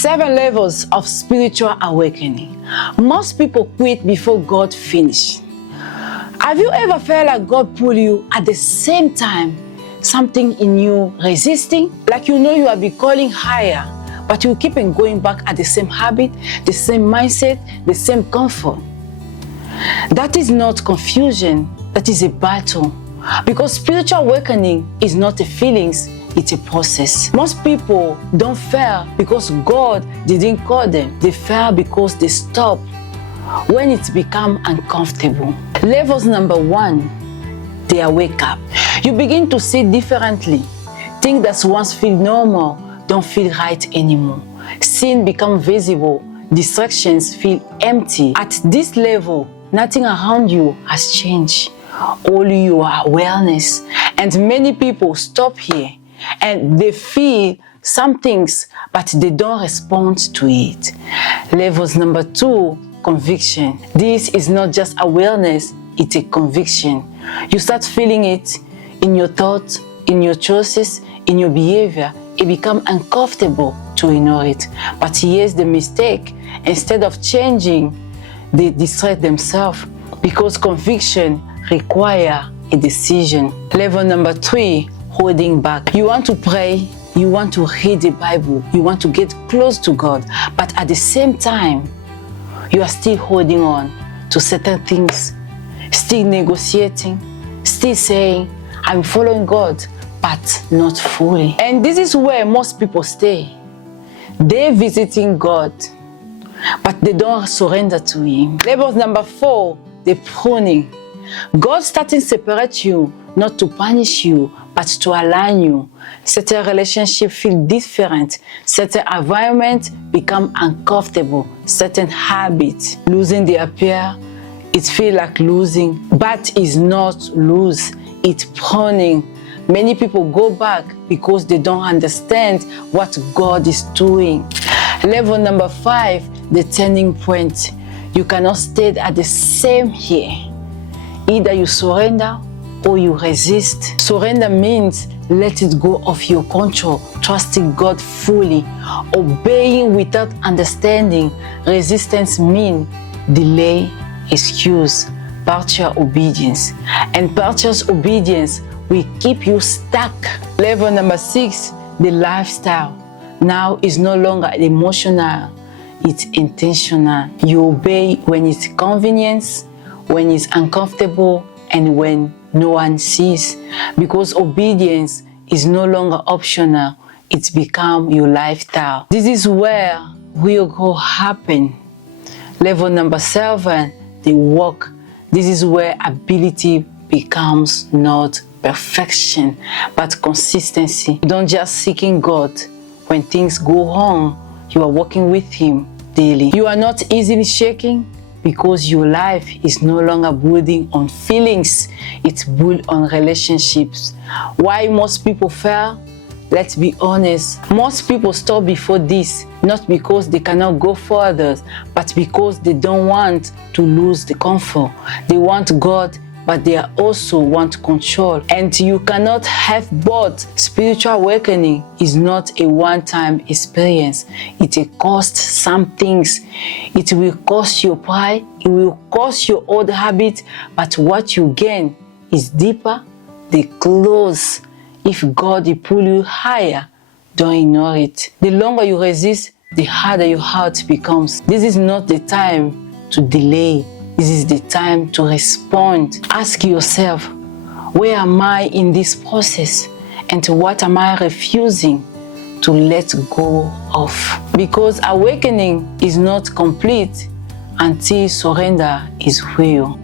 7 levels of spiritual awakening. Most people quit before God finish. Have you ever felt like God pull you at the same time, something in you resisting? Like you know you have been calling higher, but you keep on going back at the same habit, the same mindset, the same comfort. That is not confusion, that is a battle. Because spiritual awakening is not a feelings, it's a process. Most people don't fail because God didn't call them. They fail because they stop when it's become uncomfortable. Levels number 1, they wake up. You begin to see differently. Things that once feel normal don't feel right anymore. Sin become visible. Distractions feel empty. At this level, nothing around you has changed. Only your awareness. And many people stop here and they feel some things, but they don't respond to it. Levels number 2, conviction. This is not just awareness, it's a conviction. You start feeling it in your thoughts, in your choices, in your behavior. It becomes uncomfortable to ignore it. But here's the mistake. Instead of changing, they distract themselves because conviction requires a decision. Level number 3, holding back. You want to pray, you want to read the Bible, you want to get close to God, but at the same time, you are still holding on to certain things, still negotiating, still saying, I'm following God, but not fully. And this is where most people stay. They're visiting God, but they don't surrender to Him. Level number 4, the pruning. God starting to separate you, not to punish you, but to align you. Certain relationships feel different. Certain environments become uncomfortable. Certain habits losing their appeal. It feels like losing, but it's not lose. It's pruning. Many people go back because they don't understand what God is doing. Level number 5, the turning point. You cannot stay at the same here. Either you surrender or you resist. Surrender means let it go of your control, trusting God fully, obeying without understanding. Resistance means delay, excuse, partial obedience. And partial obedience will keep you stuck. Level number 6, the lifestyle. Now is no longer emotional, it's intentional. You obey when it's convenient, when it's uncomfortable, and when no one sees. Because obedience is no longer optional, it's become your lifestyle. This is where real growth happen. Level number 7, the walk. This is where ability becomes not perfection, but consistency. You don't just seeking God when things go wrong, you are walking with Him daily. You are not easily shaking because your life is no longer building on feelings, it's built on relationships. Why most people fail? Let's be honest. Most people stop before this, not because they cannot go further, but because they don't want to lose the comfort. They want God, but they also want control. And you cannot have both. Spiritual awakening is not a one-time experience. It will cost some things. It will cost your pride. It will cost your old habit. But what you gain is deeper, the close. If God will pull you higher, don't ignore it. The longer you resist, the harder your heart becomes. This is not the time to delay. This is the time to respond. Ask yourself, where am I in this process? And what am I refusing to let go of? Because awakening is not complete until surrender is real.